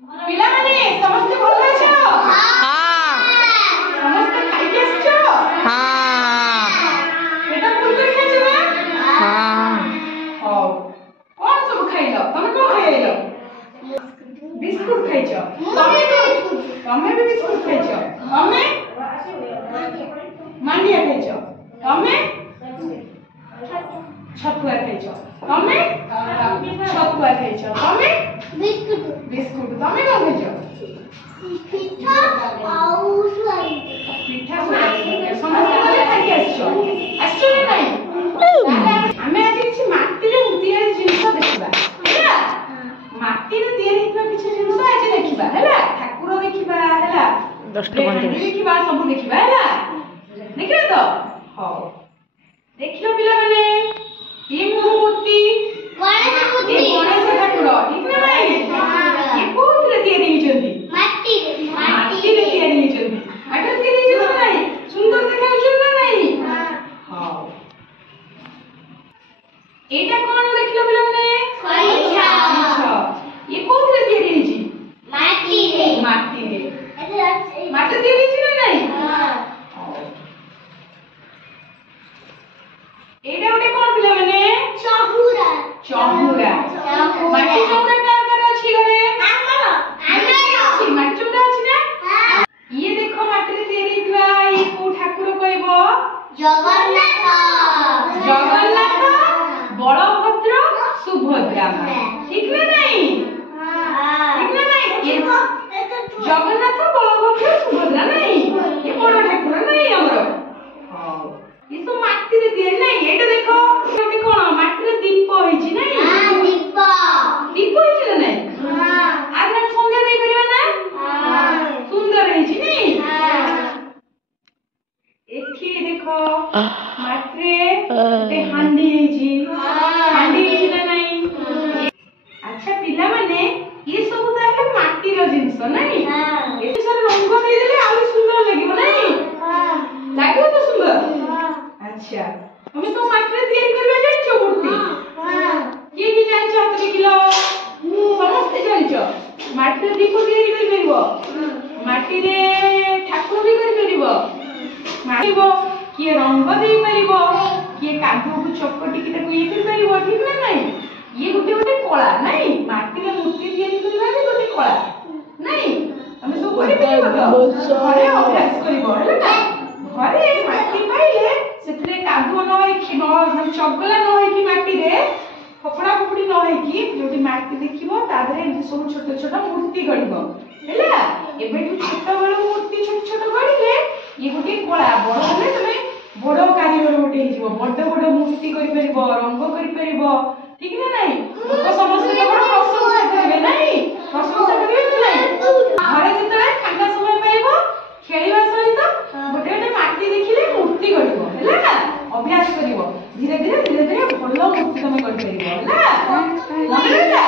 पिला माने समस्त भल अछ हां समस्त खाइ के अछ हां बेटा फुल कर खाइ छ ना हां हो कोन सब खाइलो तमे कोन खाइलो बिस्कुट खाइ छ तमे भी बिस्कुट खाइ छ तमे मांडिया खाइ छ तमे छतुआ खाइ छ तमे छतुआ खाइ छ तमे बिस्कुट बिस्कुट तमे कोन खाइ छ पिठा आउ सुआई पिठा सुआई समस्त गले खाइ के अछ ना नाही हमें आज किछि माटी रे तैयारी जिनिस देखिबा हैला माटी रे तैयारी हितबा किछि जिनिस आज देखिबा हैला ठाकुर देखिबा हैला 10 टका देखिबा सब देखिबा हैला देखिबा तो हो देखियो पिला माने ई मूर्ति गणेश मूर्ति ये गणेश ठाकुर ठीक ना भाई ये कोथरे तैयारी हिचंदी माटी रे तैयारी हिचंदी माटी रे तैयारी हिचंदी ना नाही सुंदर देखाउछ ना नाही हां एटा कोन देखिलो पिला माने कलिछा ये कोथरे तैयारी हिची माटी रे माटी तैयारी हिची ना नाही हां एटा ओटे कोन पिला माने चहुरा चहुरा माटी चहुरा कार अछि घरे अछि माटी चहुरा अछि ना ये देखो माटी रे तैयारी हितबा ये को ठाकुर कहबो जगन्नाथ बलभद्र सुभद्रा ठीक ना नहीं ठीक ना नहीं ये जगन्नाथ बलभद्र सुभद्रा नहीं ये बड़ ठाकुर नहीं हमरो हां ये तो माटी रे तैयारी नहीं एटा देखो एटा कोन माटी रे दीप होइछि नहीं दीप होइछि ना नहीं आज हम संध्या दे परिबा ना सुंदर होइछि नहीं एठी देखो माटी रे ते हांडी होइछि हांडी होइछि ना नहीं अच्छा पिला माने ये सब ताले माटी रो जिंस नहीं ए सब रंग दे देले आउ सुंदर लागिबो नहीं लागिबो तो सुंदर अच्छा हमें तो माटी रे तैयारी करबा जानि छ मूर्ति के जानि छ हाथ किलो समस्त जानि छ माटी रे दीप तैयारी करि परिबो माटी रे ठाकुर भी करि परिबो माटीबो किए रंग दे परिबो किए कादू को चपटी कि ताको ये करि परिबो ठीक ना नहीं ये गुटे गुटे कला नहीं माटी रे मूर्ति तैयारी करबा भी गुटे कला नहीं हमें सब करि परिबो तो घरे अभ्यास करिबो हैला घरे माटी पाइले सेथरे कादू न होई कि न चगला न होई कि माटी रे फपड़ा फपड़ी न होई कि जोटी माटी देखिबो तादरे सब छोट छोट मूर्ति गढिबो हैला एबेठु छोट बड़ मूर्ति छोट छोट गढिले ये गुटे कला बड़ हले तमे बड़ कारीगर गुटे हिजिबो बड़ बड़ मूर्ति करि परिबो रंग करि परिबो ठीक ना नहीं तो समस्त के बड़ प्रशंसा करबे नहीं प्रशंसा करबे नहीं घरे जतले खाना समय पाइबो खेलिबा सहित गोटे गोटे माटी देखिले मूर्ति गढिबो हैला ना अभ्यास करिवो धीरे धीरे भलो मूर्ति तमे गढि परिबो हैला मन रहला